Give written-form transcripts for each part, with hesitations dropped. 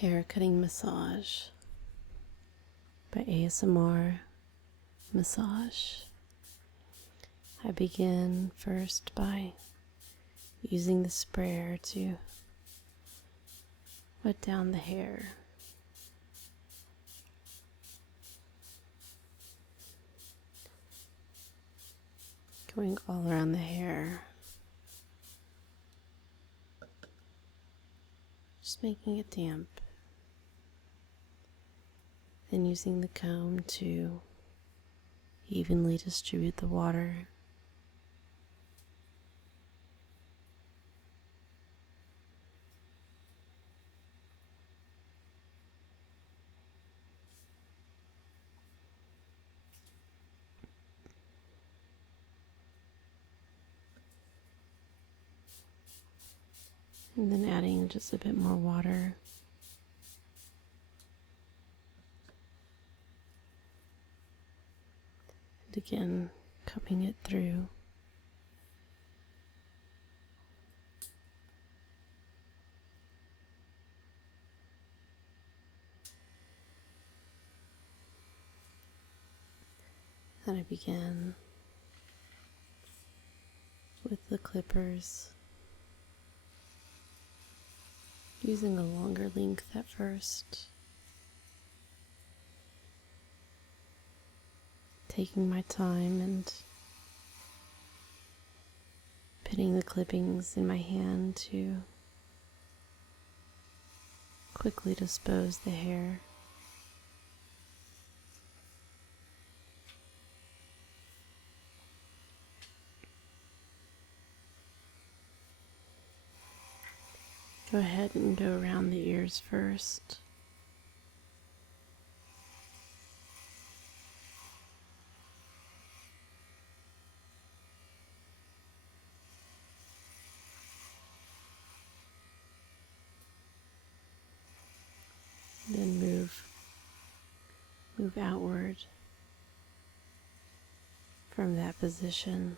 Hair Cutting Massage by ASMR Massage. I begin first by using the sprayer to wet down the hair. Going all around the hair. Just making it damp. Then using the comb to evenly distribute the water. And then adding just a bit more water. And again, cupping it through. Then I begin with the clippers, using a longer length at first, taking my time and putting the clippings in my hand to quickly dispose the hair. Go ahead and go around the ears first. Then move outward from that position.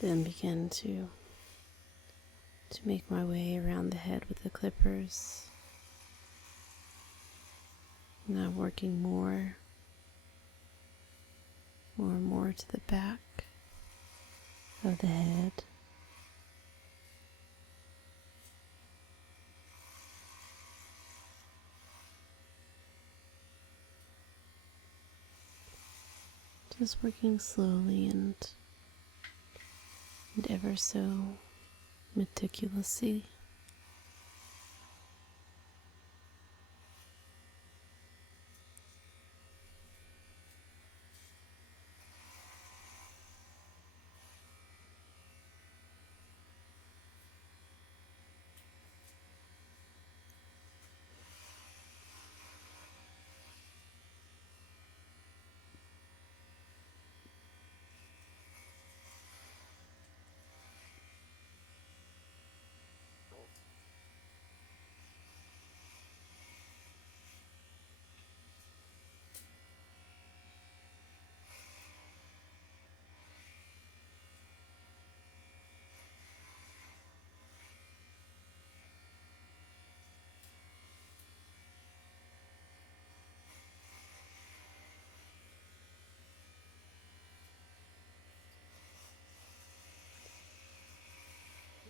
Then begin to make my way around the head with the clippers. Now working more and more to the back of the head. Just working slowly and ever so meticulously.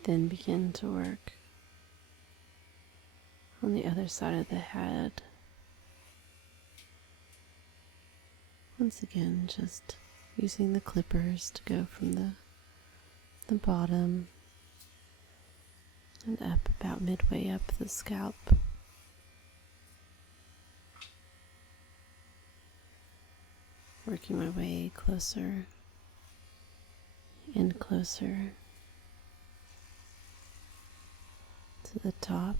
Then begin to work on the other side of the head. Once again, just using the clippers to go from the bottom and up about midway up the scalp. Working my way closer and closer to the top.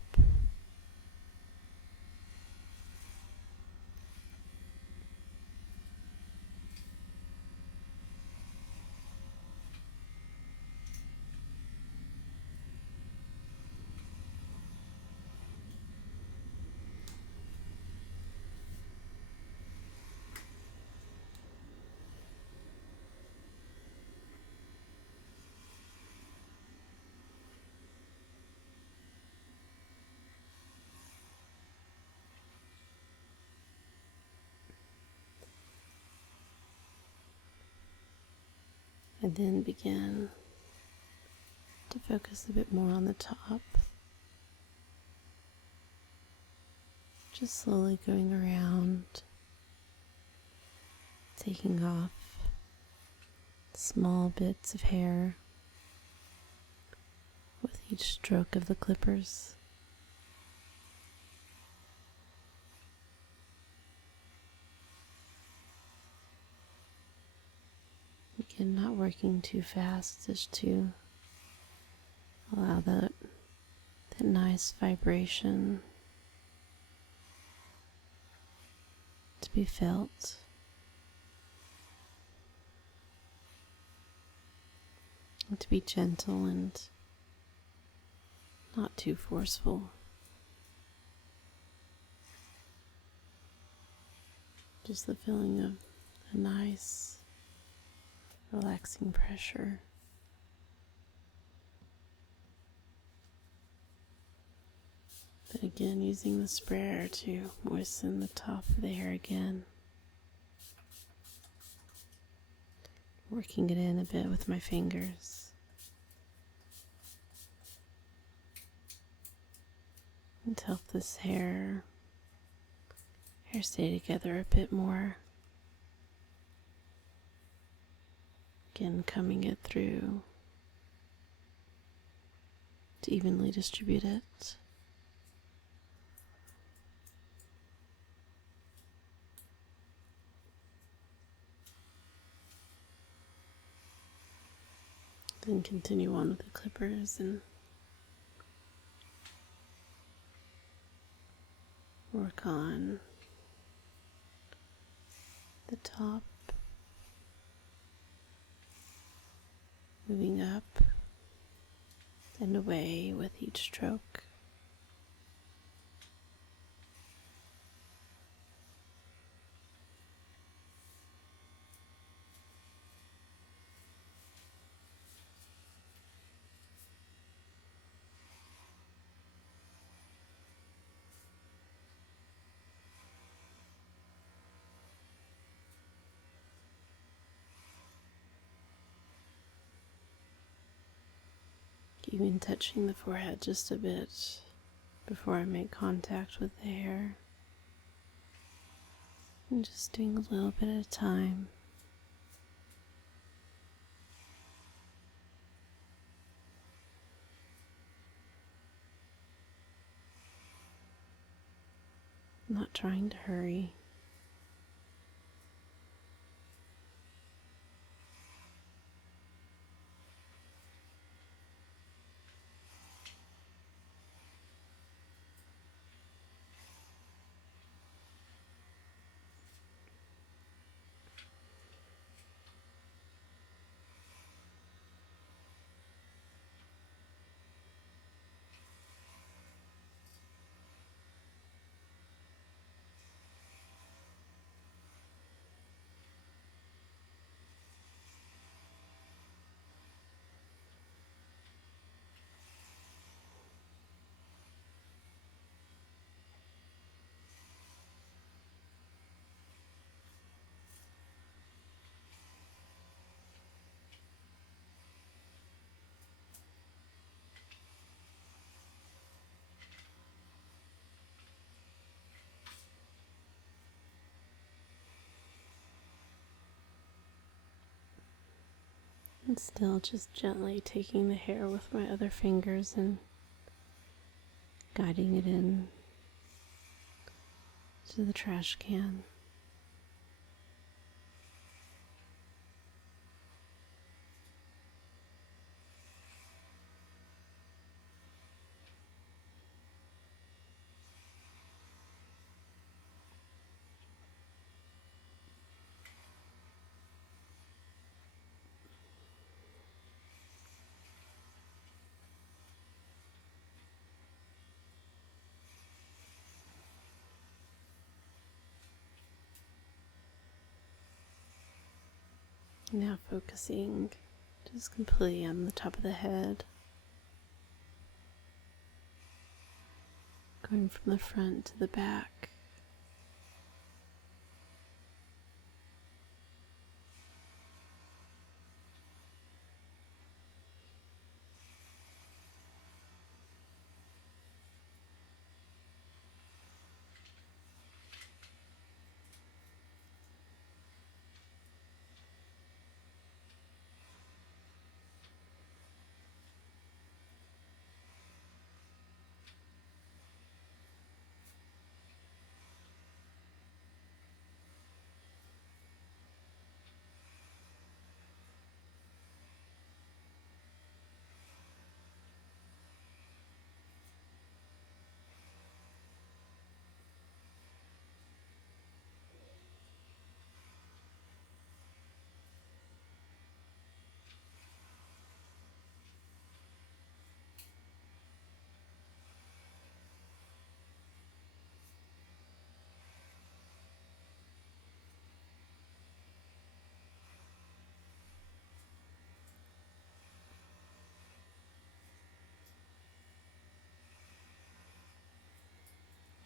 And then begin to focus a bit more on the top. Just slowly going around, taking off small bits of hair with each stroke of the clippers. Again, not working too fast, just to allow that nice vibration to be felt. And to be gentle and not too forceful. Just the feeling of a nice, relaxing pressure. But again, using the sprayer to moisten the top of the hair again. Working it in a bit with my fingers. And to help this hair stay together a bit more. Again, combing it through to evenly distribute it. Then continue on with the clippers and work on the top, moving up and away with each stroke. Even touching the forehead just a bit before I make contact with the hair. And just doing a little bit at a time. Not trying to hurry. And still just gently taking the hair with my other fingers and guiding it in to the trash can. Now focusing just completely on the top of the head, going from the front to the back.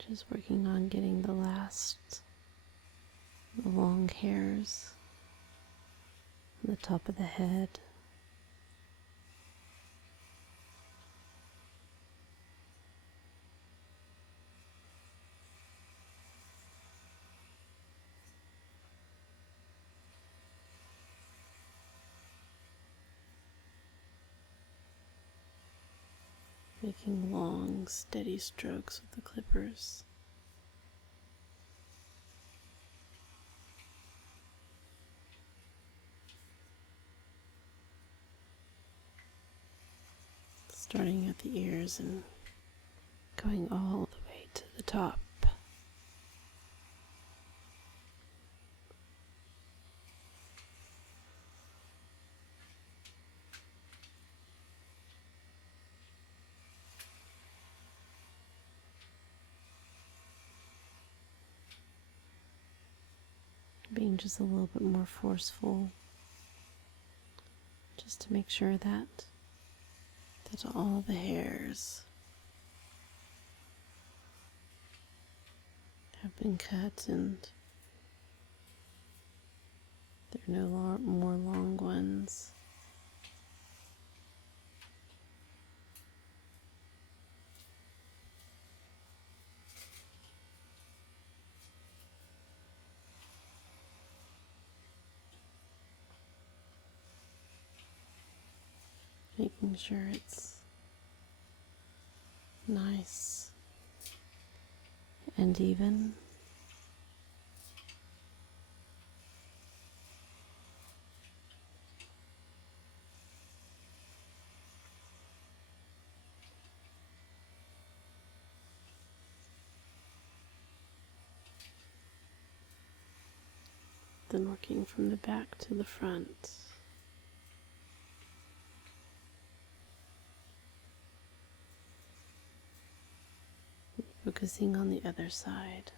Just working on getting the last long hairs on the top of the head. Making long, steady strokes with the clippers. Starting at the ears and going all the way to the top. Being just a little bit more forceful, just to make sure that all the hairs have been cut and there are no more long ones. Making sure it's nice and even. Then working from the back to the front. Focusing on the other side.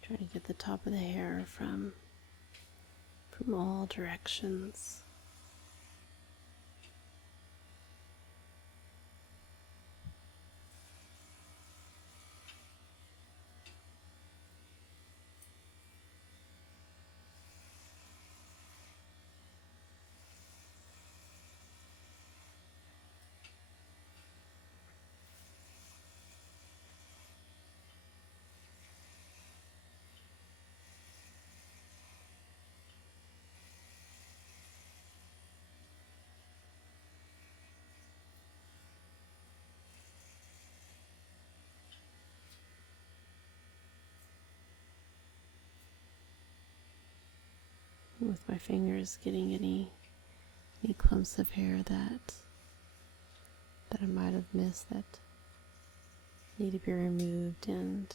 Try to get the top of the hair from all directions. With my fingers getting any clumps of hair that I might have missed that need to be removed and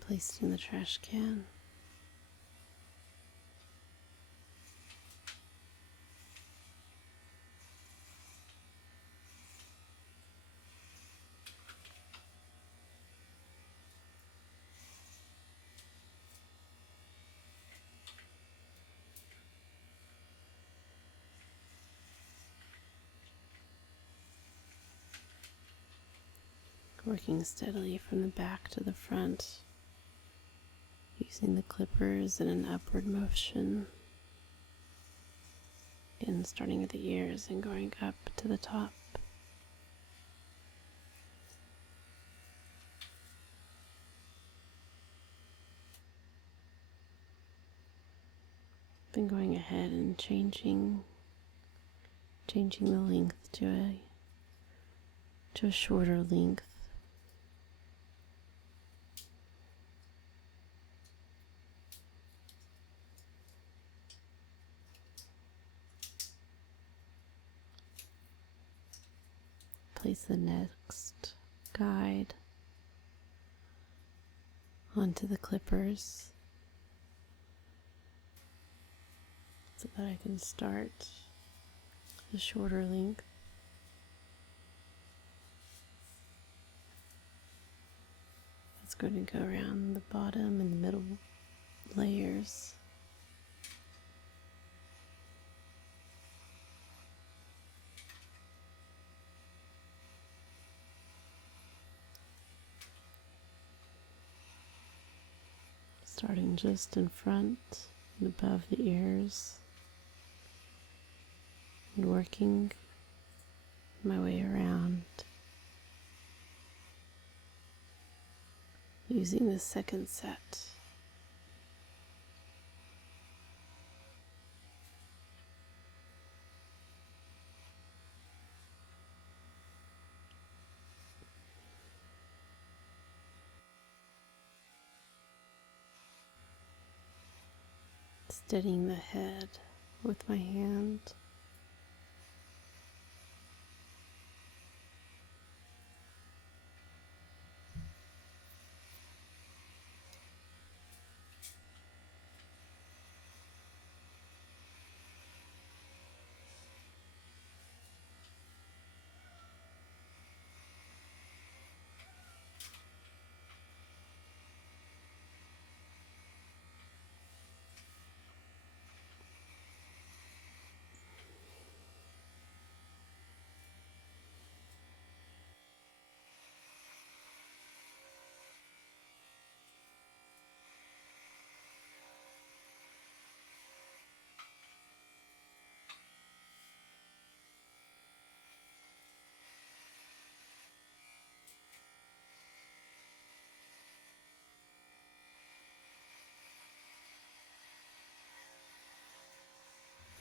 placed in the trash can. Working steadily from the back to the front, using the clippers in an upward motion. Again, starting at the ears and going up to the top. Then going ahead and changing the length to a shorter length. Place the next guide onto the clippers so that I can start the shorter length. That's going to go around the bottom and the middle layers. Starting just in front and above the ears, and working my way around using the second set. Steadying the head with my hand.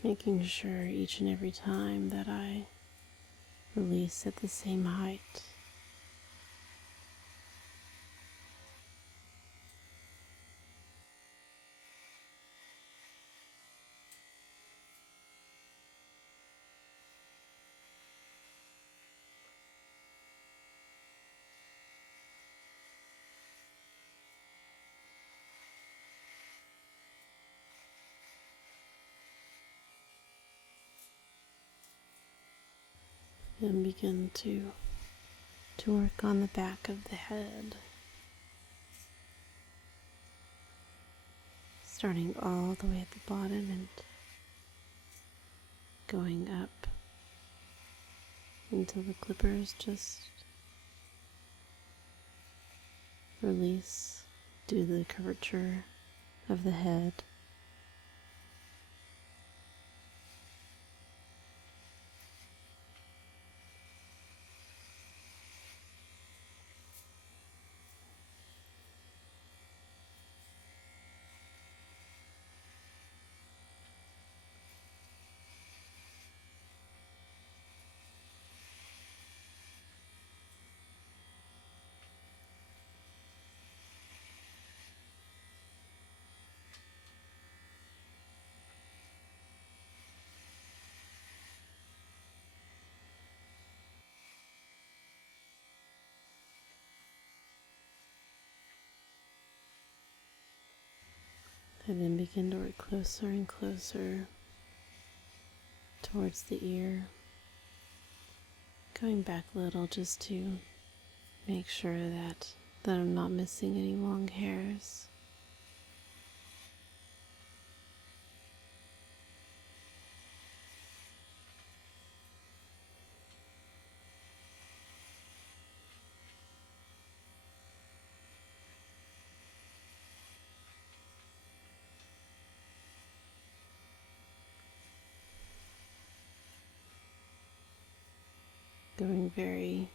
Making sure each and every time that I release at the same height. And begin to work on the back of the head, starting all the way at the bottom and going up until the clippers just release due to the curvature of the head. And then begin to work closer and closer towards the ear. Going back a little just to make sure that I'm not missing any long hairs. Going very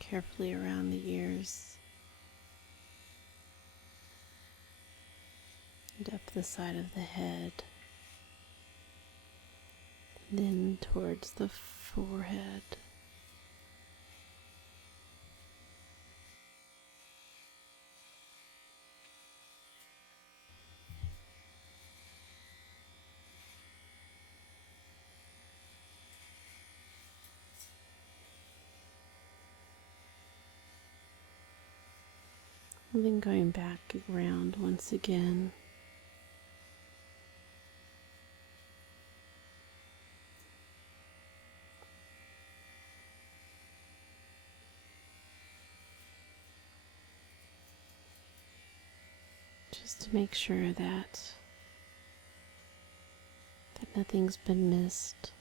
carefully around the ears and up the side of the head, then towards the forehead. And then going back around once again. Just to make sure that nothing's been missed.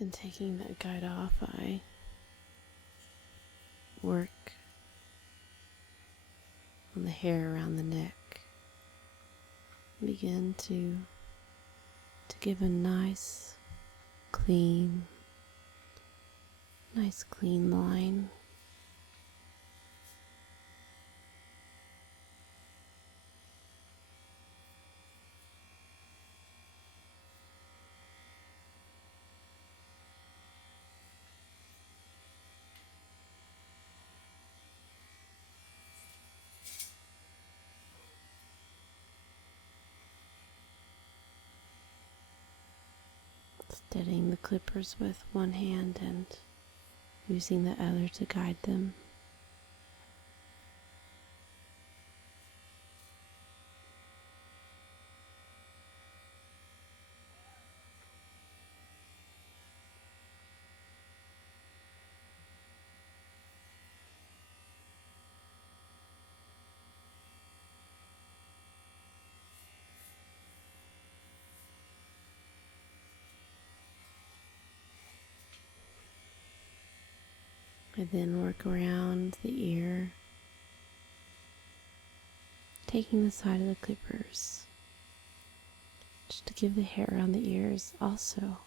Then taking that guide off, I work on the hair around the neck. Begin to give a nice clean line. Steadying the clippers with one hand and using the other to guide them. I then work around the ear, taking the side of the clippers, just to give the hair around the ears also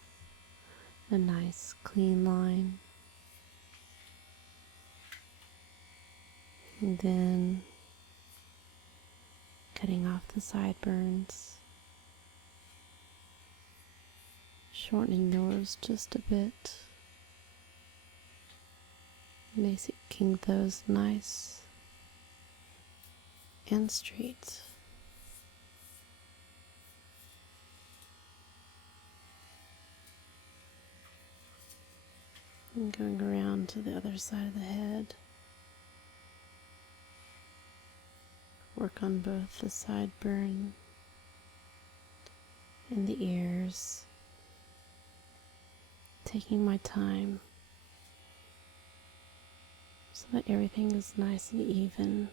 a nice clean line. And then cutting off the sideburns, shortening those just a bit, making those nice and straight. And going around to the other side of the head. Work on both the sideburn and the ears, taking my time so that everything is nice and even.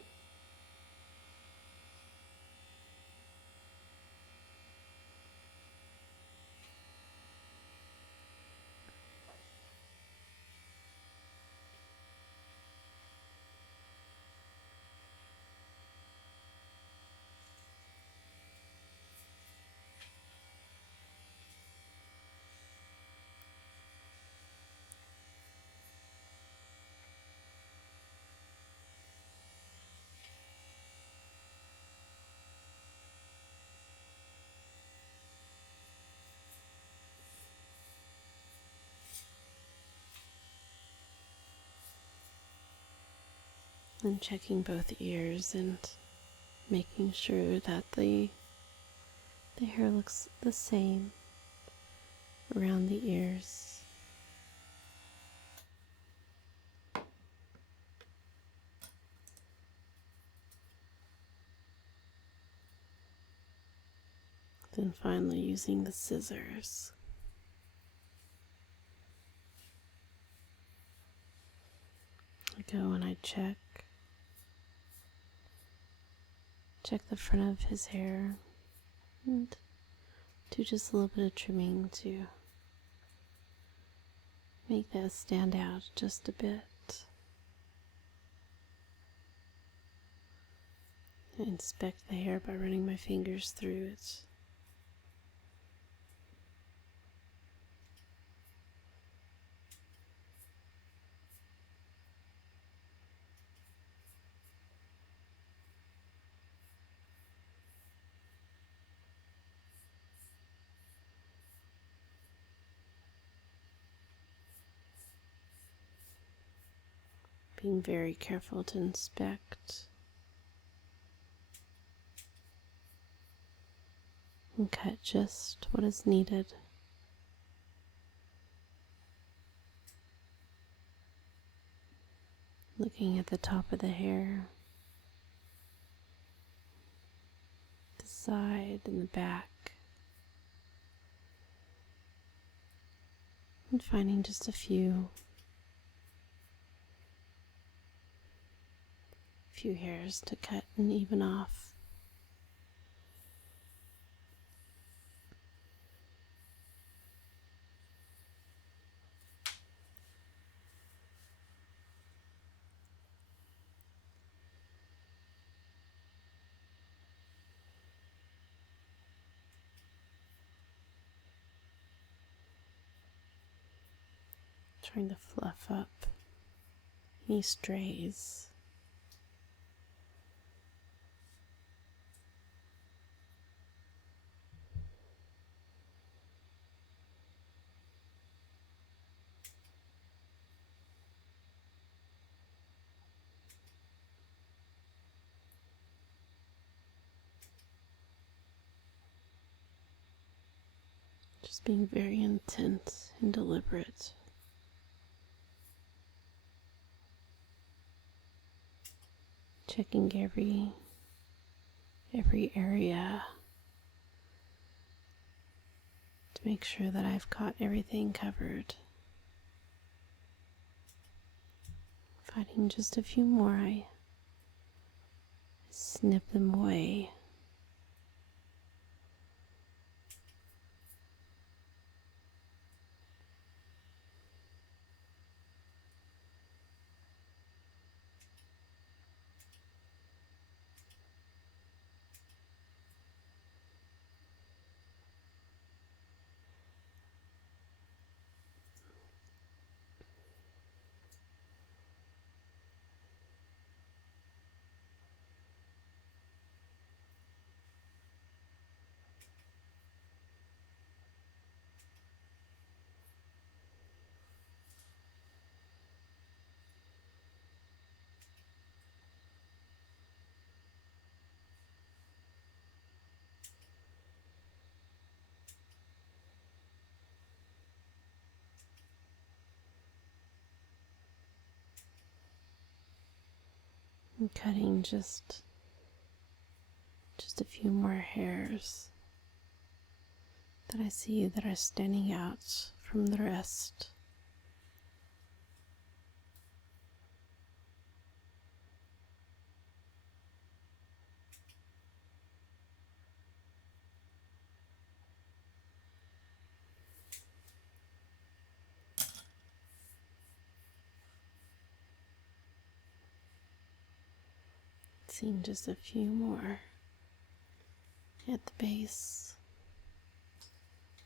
And checking both ears and making sure that the hair looks the same around the ears. Then finally using the scissors, I go and I check the front of his hair and do just a little bit of trimming to make that stand out just a bit. I inspect the hair by running my fingers through it. being very careful to inspect and cut just what is needed. Looking at the top of the hair, the side and the back, and finding just a few hairs to cut and even off. Trying to fluff up any strays. Just being very intent and deliberate. Checking every area to make sure that I've got everything covered. Finding just a few more, I snip them away. I'm cutting just a few more hairs that I see that are standing out from the rest. Seeing just a few more at the base.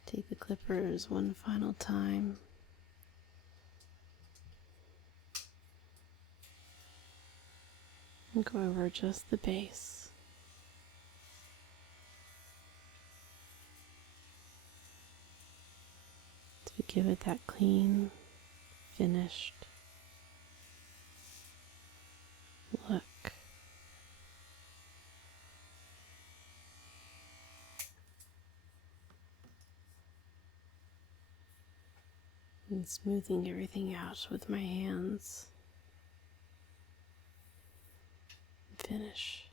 Take the clippers one final time. And go over just the base. To give it that clean, finished look. And smoothing everything out with my hands. Finish.